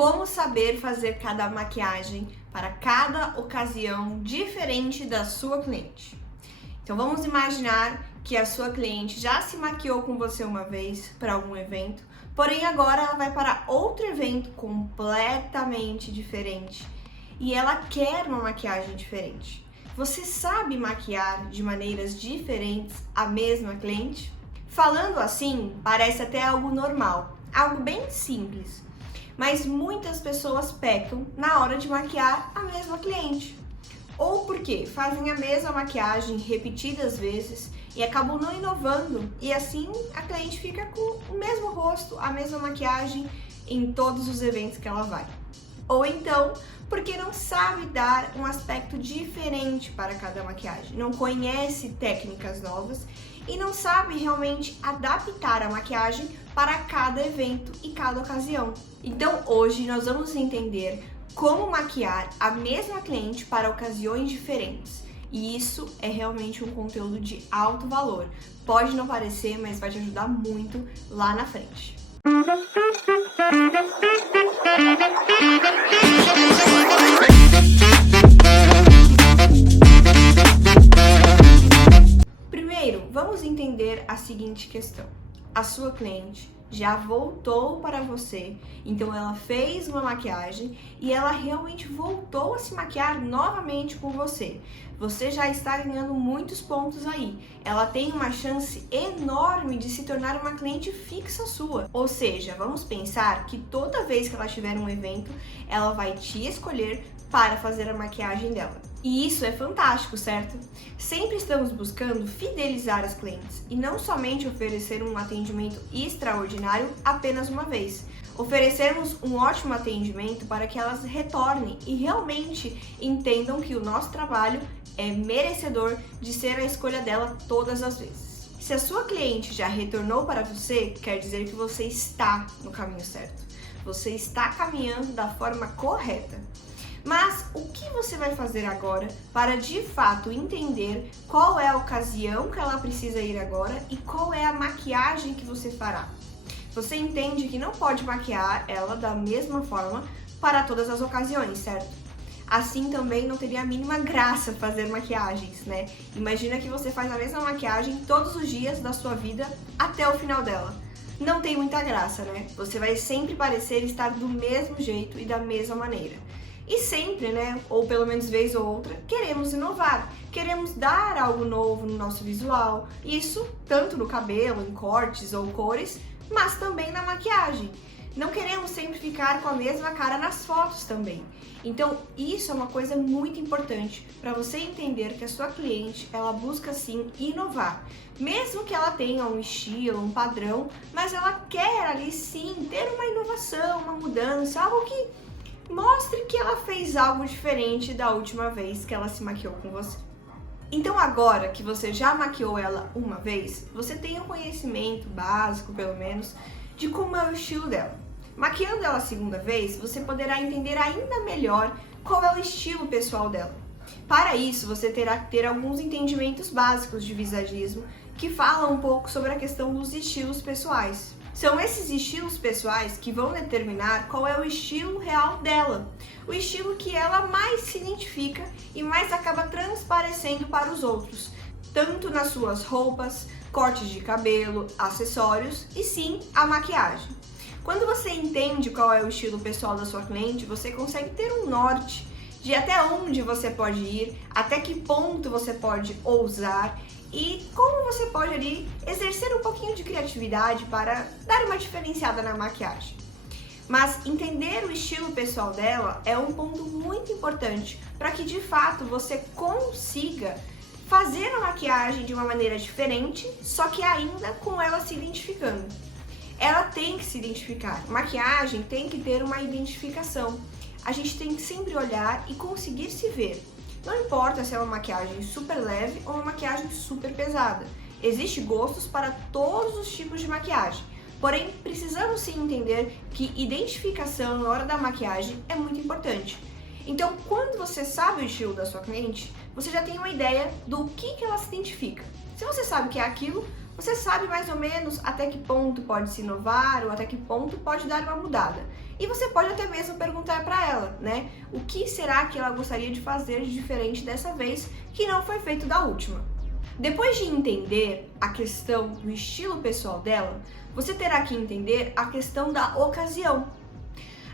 como saber fazer cada maquiagem para cada ocasião diferente da sua cliente. Então vamos imaginar que a sua cliente já se maquiou com você uma vez para algum evento, porém agora ela vai para outro evento completamente diferente e ela quer uma maquiagem diferente. Você sabe maquiar de maneiras diferentes a mesma cliente? Falando assim, parece até algo normal, algo bem simples, mas muitas pessoas pecam na hora de maquiar a mesma cliente. Ou porque fazem a mesma maquiagem repetidas vezes e acabam não inovando, e assim a cliente fica com o mesmo rosto, a mesma maquiagem em todos os eventos que ela vai. Ou então, porque não sabe dar um aspecto diferente para cada maquiagem, não conhece técnicas novas e não sabe realmente adaptar a maquiagem para cada evento e cada ocasião. Então hoje nós vamos entender como maquiar a mesma cliente para ocasiões diferentes. E isso é realmente um conteúdo de alto valor. Pode não parecer, mas vai te ajudar muito lá na frente. Primeiro, vamos entender a seguinte questão. A sua cliente já voltou para você, então ela fez uma maquiagem e ela realmente voltou a se maquiar novamente com você. Você já está ganhando muitos pontos aí. Ela tem uma chance enorme de se tornar uma cliente fixa sua. Ou seja, vamos pensar que toda vez que ela tiver um evento, ela vai te escolher para fazer a maquiagem dela. E isso é fantástico, certo? Sempre estamos buscando fidelizar as clientes e não somente oferecer um atendimento extraordinário apenas uma vez. Oferecermos um ótimo atendimento para que elas retornem e realmente entendam que o nosso trabalho é merecedor de ser a escolha dela todas as vezes. Se a sua cliente já retornou para você, quer dizer que você está no caminho certo. Você está caminhando da forma correta. Mas o que você vai fazer agora para de fato entender qual é a ocasião que ela precisa ir agora e qual é a maquiagem que você fará? Você entende que não pode maquiar ela da mesma forma para todas as ocasiões, certo? Assim também não teria a mínima graça fazer maquiagens, né? Imagina que você faz a mesma maquiagem todos os dias da sua vida até o final dela. Não tem muita graça, né? Você vai sempre parecer estar do mesmo jeito e da mesma maneira. E sempre, né, ou pelo menos vez ou outra, queremos inovar, queremos dar algo novo no nosso visual, isso tanto no cabelo, em cortes ou cores, mas também na maquiagem. Não queremos sempre ficar com a mesma cara nas fotos também. Então, isso é uma coisa muito importante para você entender que a sua cliente, ela busca sim inovar. Mesmo que ela tenha um estilo, um padrão, mas ela quer ali sim ter uma inovação, uma mudança, algo que mostre que ela fez algo diferente da última vez que ela se maquiou com você. Então agora que você já maquiou ela uma vez, você tem um conhecimento básico, pelo menos, de como é o estilo dela. Maquiando ela a segunda vez, você poderá entender ainda melhor qual é o estilo pessoal dela. Para isso, você terá que ter alguns entendimentos básicos de visagismo que falam um pouco sobre a questão dos estilos pessoais. São esses estilos pessoais que vão determinar qual é o estilo real dela, o estilo que ela mais se identifica e mais acaba transparecendo para os outros, tanto nas suas roupas, cortes de cabelo, acessórios e sim a maquiagem. Quando você entende qual é o estilo pessoal da sua cliente, você consegue ter um norte de até onde você pode ir, até que ponto você pode ousar e como você pode ali exercer um pouquinho de criatividade para dar uma diferenciada na maquiagem. Mas entender o estilo pessoal dela é um ponto muito importante para que de fato você consiga fazer a maquiagem de uma maneira diferente, só que ainda com ela se identificando. Ela tem que se identificar, maquiagem tem que ter uma identificação. A gente tem que sempre olhar e conseguir se ver. Não importa se é uma maquiagem super leve ou uma maquiagem super pesada. Existem gostos para todos os tipos de maquiagem. Porém, precisamos sim entender que identificação na hora da maquiagem é muito importante. Então, quando você sabe o estilo da sua cliente, você já tem uma ideia do que ela se identifica. Se você sabe que é aquilo, você sabe mais ou menos até que ponto pode se inovar ou até que ponto pode dar uma mudada. E você pode até mesmo perguntar para ela, né? O que será que ela gostaria de fazer de diferente dessa vez que não foi feito da última? Depois de entender a questão do estilo pessoal dela, você terá que entender a questão da ocasião.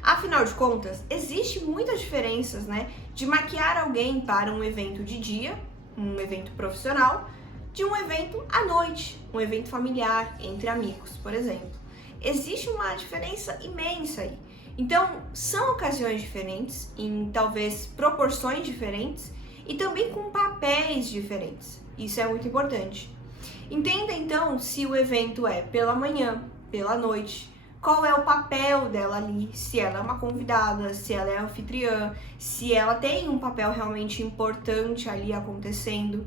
Afinal de contas, existe muitas diferenças, né, de maquiar alguém para um evento de dia, um evento profissional, de um evento à noite, um evento familiar, entre amigos, por exemplo. Existe uma diferença imensa aí. Então, são ocasiões diferentes, em talvez proporções diferentes e também com papéis diferentes. Isso é muito importante. Entenda então se o evento é pela manhã, pela noite, qual é o papel dela ali, se ela é uma convidada, se ela é anfitriã, se ela tem um papel realmente importante ali acontecendo.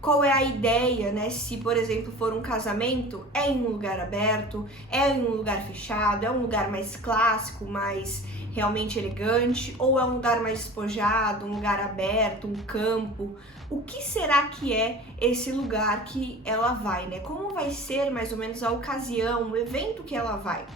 Qual é a ideia, né? Se, por exemplo, for um casamento, é em um lugar aberto, é em um lugar fechado, é um lugar mais clássico, mais realmente elegante, ou é um lugar mais despojado, um lugar aberto, um campo. O que será que é esse lugar que ela vai, né? Como vai ser mais ou menos a ocasião, o evento que ela vai?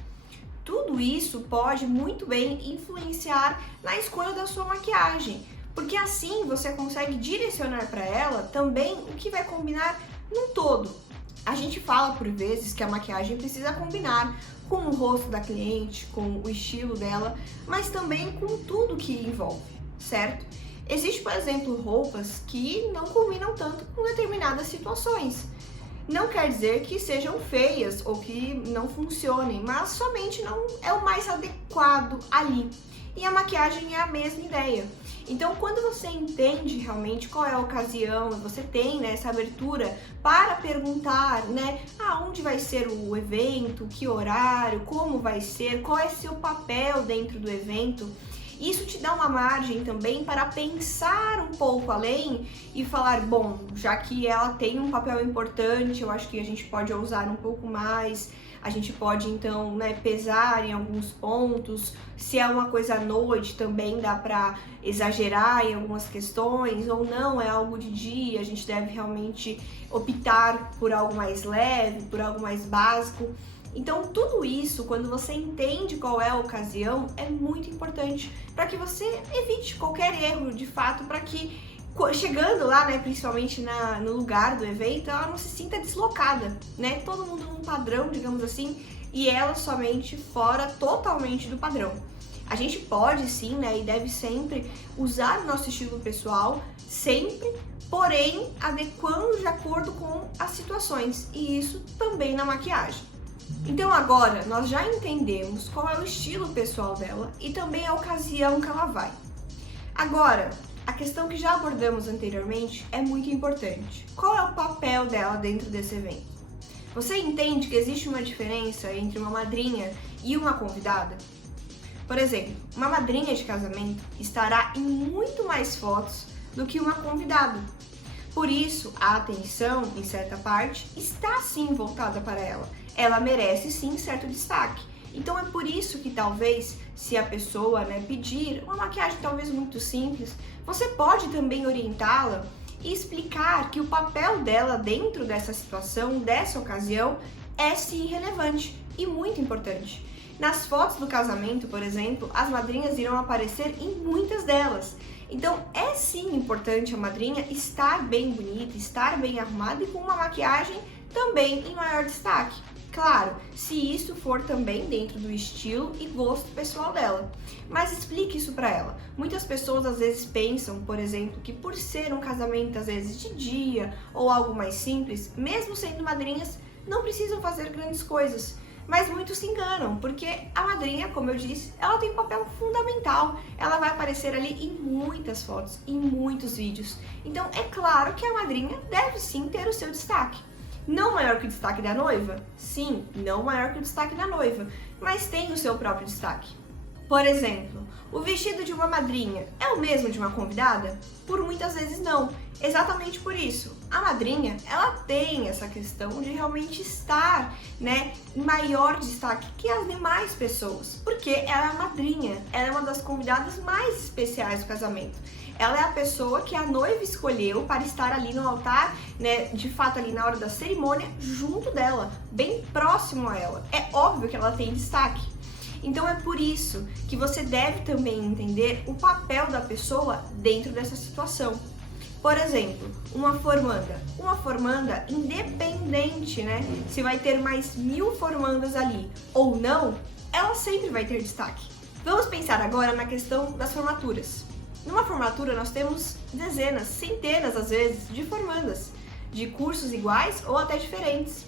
Tudo isso pode muito bem influenciar na escolha da sua maquiagem, porque assim você consegue direcionar para ela também o que vai combinar num todo. A gente fala por vezes que a maquiagem precisa combinar com o rosto da cliente, com o estilo dela, mas também com tudo que envolve, certo? Existe, por exemplo, roupas que não combinam tanto com determinadas situações. Não quer dizer que sejam feias ou que não funcionem, mas somente não é o mais adequado ali. E a maquiagem é a mesma ideia. Então, quando você entende realmente qual é a ocasião, você tem, né, essa abertura para perguntar, né, aonde vai ser o evento, que horário, como vai ser, qual é seu papel dentro do evento. Isso te dá uma margem também para pensar um pouco além e falar, bom, já que ela tem um papel importante, eu acho que a gente pode ousar um pouco mais, a gente pode então, né, pesar em alguns pontos. Se é uma coisa à noite, também dá para exagerar em algumas questões, ou não, é algo de dia, a gente deve realmente optar por algo mais leve, por algo mais básico. Então, tudo isso, quando você entende qual é a ocasião, é muito importante para que você evite qualquer erro, de fato, para que chegando lá, né, principalmente no lugar do evento, ela não se sinta deslocada, né? Todo mundo num padrão, digamos assim, e ela somente fora totalmente do padrão. A gente pode sim, né, e deve sempre usar o nosso estilo pessoal, sempre, porém adequando de acordo com as situações, e isso também na maquiagem. Então agora nós já entendemos qual é o estilo pessoal dela e também a ocasião que ela vai. Agora, a questão que já abordamos anteriormente é muito importante. Qual é o papel dela dentro desse evento? Você entende que existe uma diferença entre uma madrinha e uma convidada? Por exemplo, uma madrinha de casamento estará em muito mais fotos do que uma convidada. Por isso, a atenção, em certa parte, está sim voltada para ela. Ela merece sim certo destaque. Então é por isso que talvez, se a pessoa, né, pedir uma maquiagem talvez muito simples, você pode também orientá-la e explicar que o papel dela dentro dessa situação, dessa ocasião, é sim relevante e muito importante. Nas fotos do casamento, por exemplo, as madrinhas irão aparecer em muitas delas. Então é sim importante a madrinha estar bem bonita, estar bem arrumada e com uma maquiagem também em maior destaque. Claro, se isso for também dentro do estilo e gosto pessoal dela. Mas explique isso para ela. Muitas pessoas às vezes pensam, por exemplo, que por ser um casamento às vezes de dia ou algo mais simples, mesmo sendo madrinhas, não precisam fazer grandes coisas. Mas muitos se enganam, porque a madrinha, como eu disse, ela tem um papel fundamental. Ela vai aparecer ali em muitas fotos, em muitos vídeos. Então é claro que a madrinha deve sim ter o seu destaque. Não maior que o destaque da noiva? Sim, não maior que o destaque da noiva, mas tem o seu próprio destaque. Por exemplo, O vestido de uma madrinha é o mesmo de uma convidada? Por muitas vezes não. Exatamente por isso. A madrinha, ela tem essa questão de realmente estar, né, em maior destaque que as demais pessoas, porque ela é a madrinha, ela é uma das convidadas mais especiais do casamento. Ela é a pessoa que a noiva escolheu para estar ali no altar, né, de fato ali na hora da cerimônia, junto dela, bem próximo a ela. É óbvio que ela tem destaque. Então é por isso que você deve também entender o papel da pessoa dentro dessa situação. Por exemplo, uma formanda. Uma formanda independente, né? Se vai ter mais 1000 formandas ali ou não, ela sempre vai ter destaque. Vamos pensar agora na questão das formaturas. Numa formatura nós temos dezenas, centenas às vezes de formandas, de cursos iguais ou até diferentes.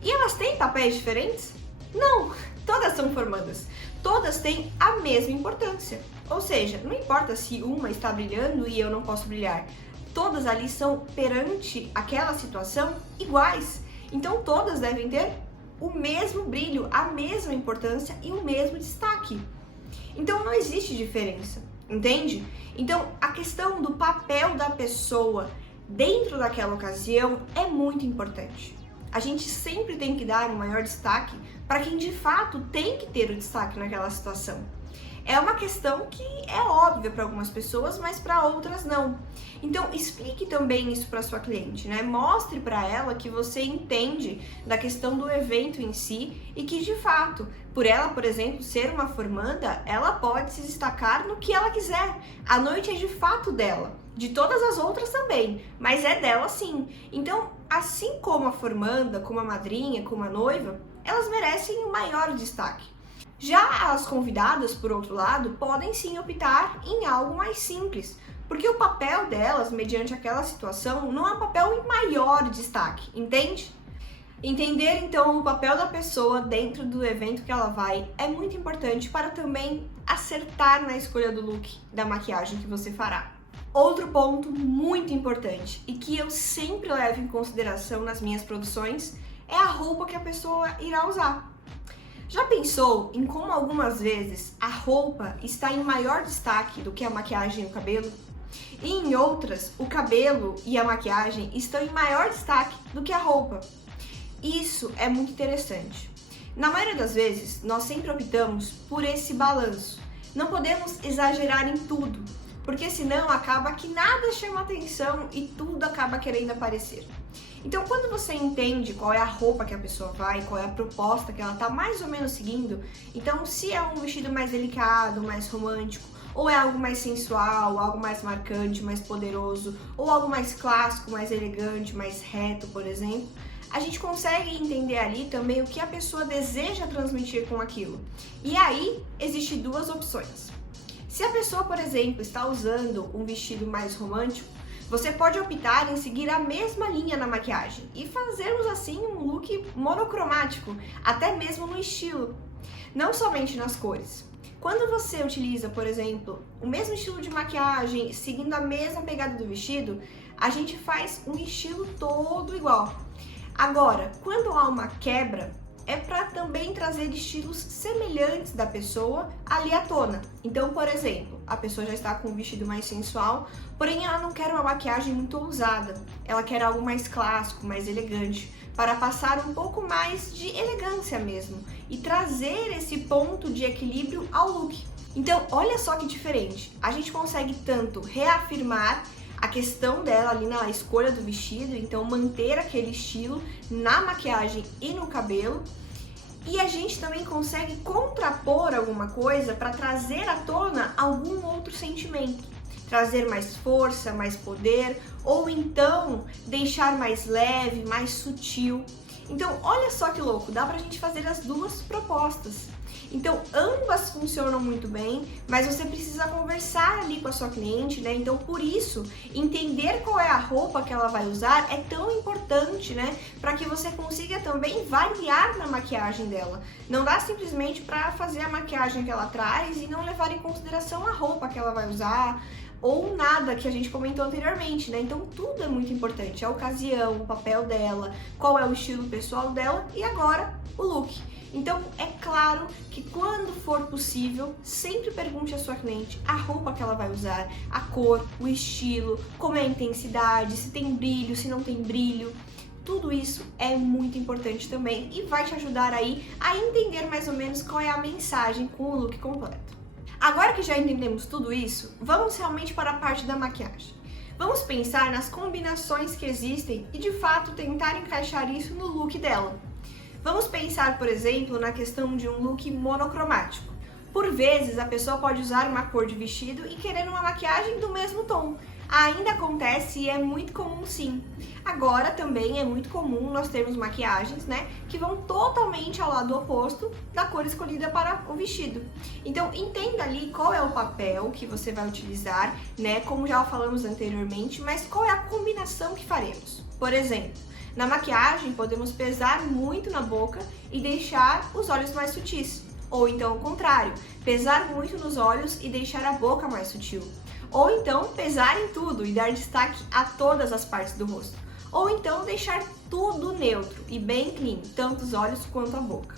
E elas têm papéis diferentes? Não! Todas são formandas, todas têm a mesma importância. Ou seja, não importa se uma está brilhando e eu não posso brilhar, todas ali são, perante aquela situação, iguais. Então todas devem ter o mesmo brilho, a mesma importância e o mesmo destaque. Então não existe diferença, entende? Então a questão do papel da pessoa dentro daquela ocasião é muito importante. A gente sempre tem que dar um maior destaque para quem de fato tem que ter o destaque naquela situação. É uma questão que é óbvia para algumas pessoas, mas para outras não. Então explique também isso para sua cliente, né? Mostre para ela que você entende da questão do evento em si e que de fato, por ela, por exemplo, ser uma formanda, ela pode se destacar no que ela quiser. A noite é de fato dela. De todas as outras também, mas é dela sim. Então, assim como a formanda, como a madrinha, como a noiva, elas merecem o maior destaque. Já as convidadas, por outro lado, podem sim optar em algo mais simples, porque o papel delas, mediante aquela situação, não é um papel em maior destaque, entende? Entender então o papel da pessoa dentro do evento que ela vai é muito importante para também acertar na escolha do look, da maquiagem que você fará. Outro ponto muito importante e que eu sempre levo em consideração nas minhas produções é a roupa que a pessoa irá usar. Já pensou em como algumas vezes a roupa está em maior destaque do que a maquiagem e o cabelo? E em outras, o cabelo e a maquiagem estão em maior destaque do que a roupa. Isso é muito interessante. Na maioria das vezes, nós sempre optamos por esse balanço. Não podemos exagerar em tudo, porque senão acaba que nada chama atenção e tudo acaba querendo aparecer. Então, quando você entende qual é a roupa que a pessoa vai, qual é a proposta que ela está mais ou menos seguindo, então se é um vestido mais delicado, mais romântico, ou é algo mais sensual, algo mais marcante, mais poderoso, ou algo mais clássico, mais elegante, mais reto, por exemplo, a gente consegue entender ali também o que a pessoa deseja transmitir com aquilo. E aí, existem duas opções. Se a pessoa, por exemplo, está usando um vestido mais romântico, você pode optar em seguir a mesma linha na maquiagem e fazermos assim um look monocromático, até mesmo no estilo, não somente nas cores. Quando você utiliza, por exemplo, o mesmo estilo de maquiagem, seguindo a mesma pegada do vestido, a gente faz um estilo todo igual. Agora, quando há uma quebra, é para também trazer estilos semelhantes da pessoa ali à tona. Então, por exemplo, a pessoa já está com um vestido mais sensual, porém ela não quer uma maquiagem muito ousada. Ela quer algo mais clássico, mais elegante, para passar um pouco mais de elegância mesmo e trazer esse ponto de equilíbrio ao look. Então, olha só que diferente. A gente consegue tanto reafirmar a questão dela ali na escolha do vestido, então manter aquele estilo na maquiagem e no cabelo. E a gente também consegue contrapor alguma coisa para trazer à tona algum outro sentimento. Trazer mais força, mais poder, ou então deixar mais leve, mais sutil. Então, olha só que louco, dá pra gente fazer as duas propostas. Então, ambas funcionam muito bem, mas você precisa conversar ali com a sua cliente, né? Então, por isso, entender qual é a roupa que ela vai usar é tão importante, né? Para que você consiga também variar na maquiagem dela. Não dá simplesmente para fazer a maquiagem que ela traz e não levar em consideração a roupa que ela vai usar, ou nada que a gente comentou anteriormente, né? Então tudo é muito importante, a ocasião, o papel dela, qual é o estilo pessoal dela e agora o look. Então, é claro que quando for possível, sempre pergunte à sua cliente a roupa que ela vai usar, a cor, o estilo, como é a intensidade, se tem brilho, se não tem brilho. Tudo isso é muito importante também e vai te ajudar aí a entender mais ou menos qual é a mensagem com o look completo. Agora que já entendemos tudo isso, vamos realmente para a parte da maquiagem. Vamos pensar nas combinações que existem e de fato tentar encaixar isso no look dela. Vamos pensar, por exemplo, na questão de um look monocromático. Por vezes, a pessoa pode usar uma cor de vestido e querer uma maquiagem do mesmo tom. Ainda acontece e é muito comum sim. Agora também é muito comum nós termos maquiagens, que vão totalmente ao lado oposto da cor escolhida para o vestido. Então entenda ali qual é o papel que você vai utilizar, como já falamos anteriormente, mas qual é a combinação que faremos. Por exemplo, na maquiagem podemos pesar muito na boca e deixar os olhos mais sutis. Ou então o contrário, pesar muito nos olhos e deixar a boca mais sutil. Ou então pesar em tudo e dar destaque a todas as partes do rosto. Ou então deixar tudo neutro e bem clean, tanto os olhos quanto a boca.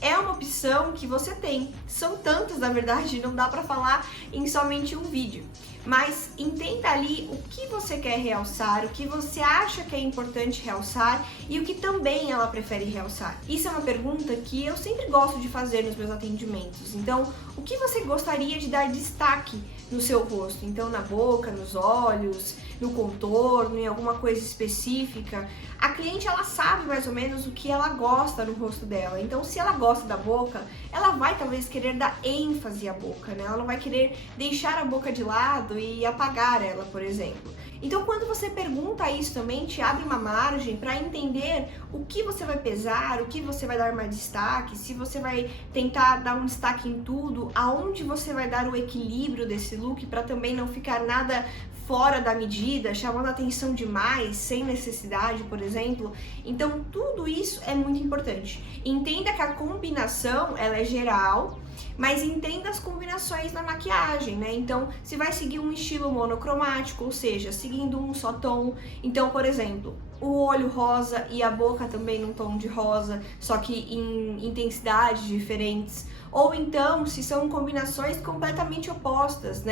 É uma opção que você tem. São tantas, na verdade, não dá para falar em somente um vídeo. Mas entenda ali o que você quer realçar, o que você acha que é importante realçar e o que também ela prefere realçar. Isso é uma pergunta que eu sempre gosto de fazer nos meus atendimentos. Então, o que você gostaria de dar destaque no seu rosto? Então, na boca, nos olhos, no contorno, em alguma coisa específica. A cliente, ela sabe mais ou menos o que ela gosta no rosto dela. Então, se ela gosta da boca, ela vai talvez querer dar ênfase à boca, Ela não vai querer deixar a boca de lado e apagar ela, por exemplo. Então, quando você pergunta isso também, te abre uma margem para entender o que você vai pesar, o que você vai dar mais destaque, se você vai tentar dar um destaque em tudo, aonde você vai dar o equilíbrio desse look para também não ficar nada fora da medida, chamando a atenção demais, sem necessidade, por exemplo. Então, tudo isso é muito importante. Entenda que a combinação, ela é geral, mas entenda as combinações na maquiagem, Então, se vai seguir um estilo monocromático, ou seja, seguindo um só tom. Então, por exemplo, o olho rosa e a boca também num tom de rosa, só que em intensidades diferentes. Ou então, se são combinações completamente opostas,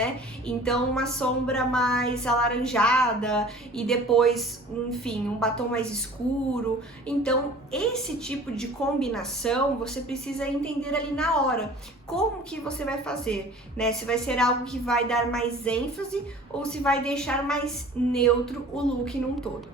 Então, uma sombra mais alaranjada e depois, enfim, um batom mais escuro. Então, esse tipo de combinação você precisa entender ali na hora. Como que você vai fazer, Se vai ser algo que vai dar mais ênfase ou se vai deixar mais neutro o look num todo.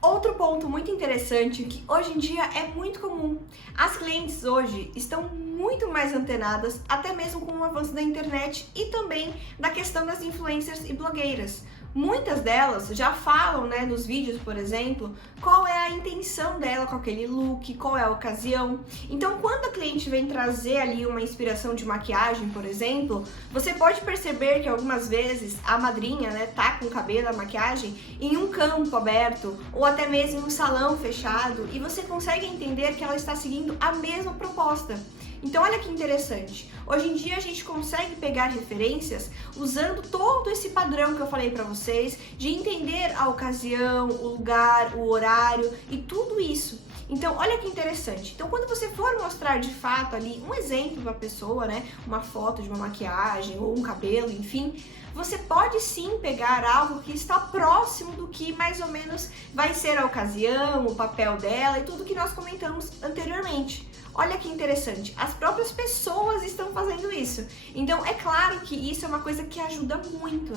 Outro ponto muito interessante que hoje em dia é muito comum. As clientes hoje estão muito mais antenadas, até mesmo com o avanço da internet e também da questão das influencers e blogueiras. Muitas delas já falam, nos vídeos, por exemplo, qual é a intenção dela com aquele look, qual é a ocasião. Então, quando a cliente vem trazer ali uma inspiração de maquiagem, por exemplo, você pode perceber que algumas vezes a madrinha, tá com o cabelo, a maquiagem, em um campo aberto ou até mesmo em um salão fechado e você consegue entender que ela está seguindo a mesma proposta. Então, olha que interessante. Hoje em dia a gente consegue pegar referências usando todo esse padrão que eu falei para vocês, de entender a ocasião, o lugar, o horário e tudo isso. Então, olha que interessante. Então, quando você for mostrar de fato ali um exemplo para a pessoa, uma foto de uma maquiagem ou um cabelo, enfim, você pode sim pegar algo que está próximo do que mais ou menos vai ser a ocasião, o papel dela e tudo que nós comentamos anteriormente. Olha que interessante, as próprias pessoas estão fazendo isso. Então, é claro que isso é uma coisa que ajuda muito,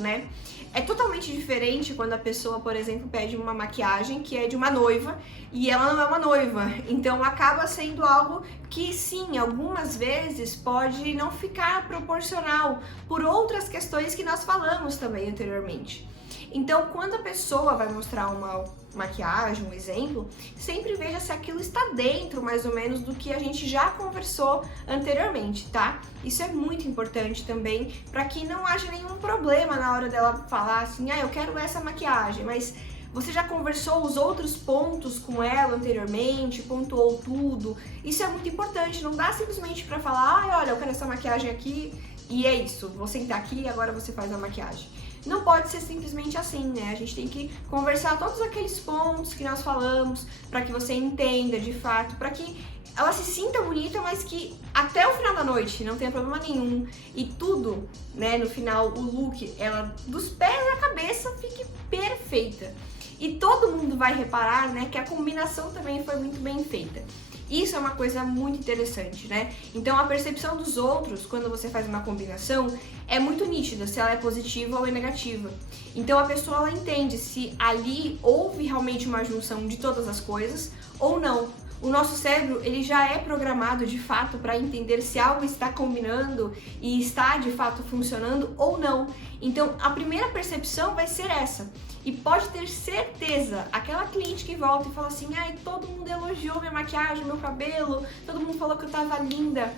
É totalmente diferente quando a pessoa, por exemplo, pede uma maquiagem que é de uma noiva e ela não é uma noiva. Então, acaba sendo algo que, sim, algumas vezes pode não ficar proporcional por outras questões que nós falamos também anteriormente. Então, quando a pessoa vai mostrar uma maquiagem, um exemplo, sempre veja se aquilo está dentro, mais ou menos, do que a gente já conversou anteriormente, tá? Isso é muito importante também, para que não haja nenhum problema na hora dela falar assim, eu quero essa maquiagem, mas você já conversou os outros pontos com ela anteriormente, pontuou tudo. Isso é muito importante, não dá simplesmente para falar, olha, eu quero essa maquiagem aqui e é isso, vou sentar aqui e agora você faz a maquiagem. Não pode ser simplesmente assim, A gente tem que conversar todos aqueles pontos que nós falamos para que você entenda de fato, para que ela se sinta bonita, mas que até o final da noite não tenha problema nenhum e tudo, né, no final o look, ela dos pés à cabeça fique perfeita. E todo mundo vai reparar, né, que a combinação também foi muito bem feita. Isso é uma coisa muito interessante, né? Então a percepção dos outros, quando você faz uma combinação, é muito nítida, se ela é positiva ou é negativa. Então a pessoa ela entende se ali houve realmente uma junção de todas as coisas ou não. O nosso cérebro, ele já é programado de fato para entender se algo está combinando e está de fato funcionando ou não. Então a primeira percepção vai ser essa. E pode ter certeza, aquela cliente que volta e fala assim, ai, todo mundo elogiou minha maquiagem, meu cabelo, todo mundo falou que eu tava linda.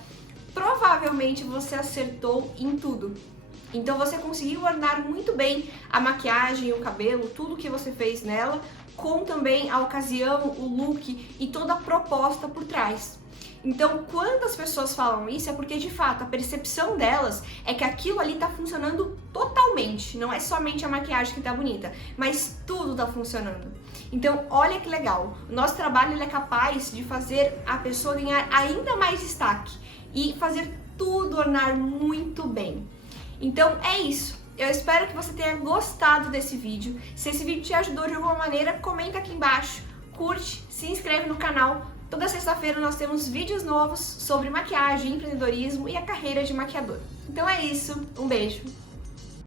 Provavelmente você acertou em tudo. Então você conseguiu ornar muito bem a maquiagem, o cabelo, tudo que você fez nela, com também a ocasião, o look e toda a proposta por trás. Então, quando as pessoas falam isso, é porque de fato a percepção delas é que aquilo ali tá funcionando totalmente. Não é somente a maquiagem que tá bonita, mas tudo tá funcionando. Então, olha que legal. O nosso trabalho ele é capaz de fazer a pessoa ganhar ainda mais destaque e fazer tudo ornar muito bem. Então, é isso. Eu espero que você tenha gostado desse vídeo. Se esse vídeo te ajudou de alguma maneira, comenta aqui embaixo, curte, se inscreve no canal. Toda sexta-feira nós temos vídeos novos sobre maquiagem, empreendedorismo e a carreira de maquiador. Então é isso, um beijo!